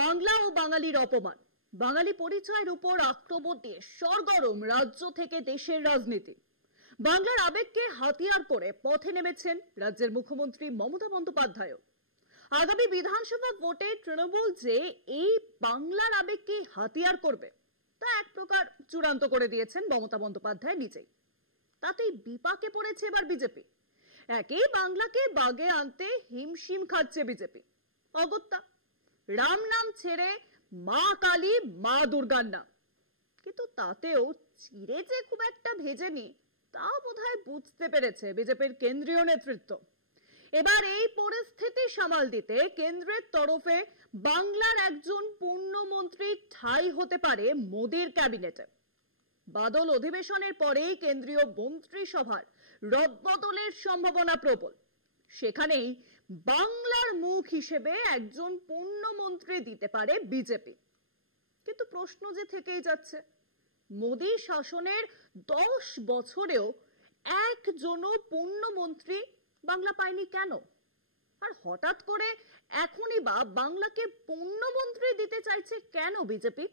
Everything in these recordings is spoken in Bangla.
বাংলা ও বাঙালির অপমান, বাঙালি পরিচয়ের উপর আক্রমণ দিয়ে সরগরম রাজ্য থেকে দেশের রাজনীতি। বাংলার আবেগকে হাতিয়ার করে পথে নেমেছেন রাজ্যের মুখ্যমন্ত্রী মমতা বন্দ্যোপাধ্যায়। আগামী বিধানসভা ভোটে তৃণমূল যে এই বাংলার আবেগকে হাতিয়ার করবে তা এক প্রকার চূড়ান্ত করে দিয়েছেন মমতা বন্দ্যোপাধ্যায় নিজেই। তাতেই বিপাকে পড়েছে এবার বিজেপি। একই বাংলাকে বাগে আনতে হিমশিম খাচ্ছে বিজেপি। অগত্যা রাম নাম ছেড়ে মা কালী মা দুর্গার নাম, কিন্তু তাতেও চিড়ে যে খুব একটা ভেজেনি তা বোধহয় বুঝতে পেরেছে বিজেপির কেন্দ্রীয় নেতৃত্ব। এবার এই পরিস্থিতি সামাল দিতে কেন্দ্রের তরফে বাংলার একজন পূর্ণমন্ত্রী ঠাঁই হতে পারে মোদির ক্যাবিনেটে। বাদল অধিবেশনের পরেই কেন্দ্রীয় মন্ত্রিসভার রদবদলের সম্ভাবনা প্রবল। সেখানেই বাংলার মুখ হিসেবে একজন পূর্ণমন্ত্রী দিতে পারে বিজেপি। কিন্তু প্রশ্ন যে থেকেই যাচ্ছে, মোদী শাসনের 10 বছরেও একজনও পূর্ণমন্ত্রী বাংলা পায়নি কেন? আর হঠাৎ করে এখনই বা বাংলাকে পূর্ণমন্ত্রী দিতে চাইছে কেন বিজেপি?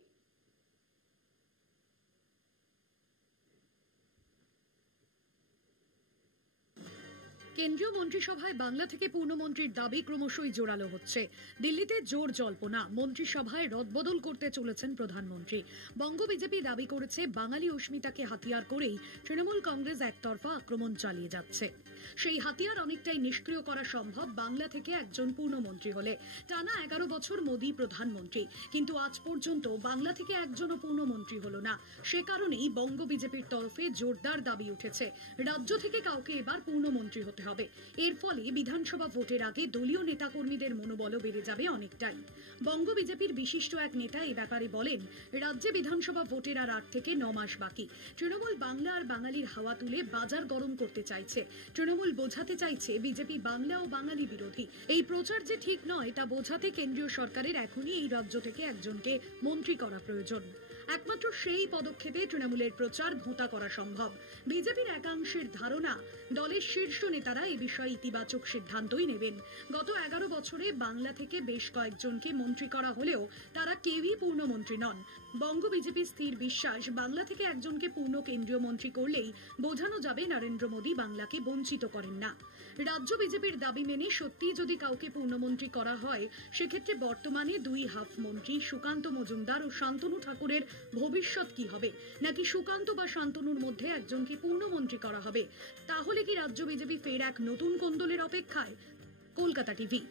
কেন্দ্রীয় মন্ত্রিসভায় বাংলা থেকে পূর্ণমন্ত্রীর দাবি ক্রমশই জোরালো হচ্ছে। দিল্লিতে জোর জল্পনা, মন্ত্রিসভায় রদবদল করতে চলেছেন প্রধানমন্ত্রী। বঙ্গ বিজেপি দাবি করেছে বাঙালি অস্মিতাকে হাতিয়ার করেই তৃণমূল কংগ্রেস একতরফা আক্রমণ চালিয়ে যাচ্ছে। সেই হাতিয়ার অনেকটাই নিষ্ক্রিয় করা সম্ভব বাংলা থেকে একজন পূর্ণমন্ত্রী হলে। টানা 11 বছর মোদী প্রধানমন্ত্রী, কিন্তু আজ পর্যন্ত বাংলা থেকে একজনও পূর্ণমন্ত্রী হলো না। সে কারণেই বঙ্গ বিজেপির তরফে জোরদার দাবি উঠেছে, রাজ্য থেকে কাউকে এবার পূর্ণমন্ত্রী হতে হবে। এর ফলে বিধানসভা ভোটের আগে দলীয় নেতাকর্মীদের মনোবলও বেড়ে যাবে অনেকটাই। বঙ্গ বিজেপির বিশিষ্ট এক নেতা এ ব্যাপারে বলেন, রাজ্যে বিধানসভা ভোটের আর 8 থেকে 9 মাস বাকি। তৃণমূল বাংলা আর বাঙালির হাওয়া তুলে বাজার গরম করতে চাইছে। তৃণমূল বোঝাতে চাইছে বিজেপি বাংলা ও বাঙালি বিরোধী। এই প্রচার যে ঠিক নয় তা বোঝাতে কেন্দ্রীয় সরকারের এখনই এই রাজ্য থেকে একজনকে মন্ত্রী করা প্রয়োজন। একমাত্র সেই পদক্ষেপে তৃণমূলের প্রচার ভোঁতা করা সম্ভব। বিজেপির একাংশের ধারণা, দলের শীর্ষ নেতারা এ বিষয়ে ইতিবাচক সিদ্ধান্তই নেবেন। গত 11 বছরে বাংলা থেকে বেশ কয়েকজনকে মন্ত্রী করা হলেও তারা কেউই পূর্ণমন্ত্রী নন। বঙ্গ বিজেপি স্থির বিশ্বাস, বাংলা থেকে একজনকে পূর্ণ কেন্দ্রীয় মন্ত্রী করলেই বোঝানো যাবে নরেন্দ্র মোদী বাংলাকে বঞ্চিত করেন না। রাজ্য বিজেপির দাবি মেনে সত্যি যদি কাউকে পূর্ণমন্ত্রী করা হয়, সেক্ষেত্রে বর্তমানে 2 হাফ মন্ত্রী সুকান্ত মজুমদার ও শান্তনু ঠাকুরের ভবিষ্যৎ কি হবে? নাকি সুকান্ত বা শান্তনুর মধ্যে একজনকে পূর্ণমন্ত্রী করা হবে? তাহলে কি রাজ্য বিজেপি ফের এক নতুন কোন্দলের অপেক্ষায়? কলকাতা টিভি।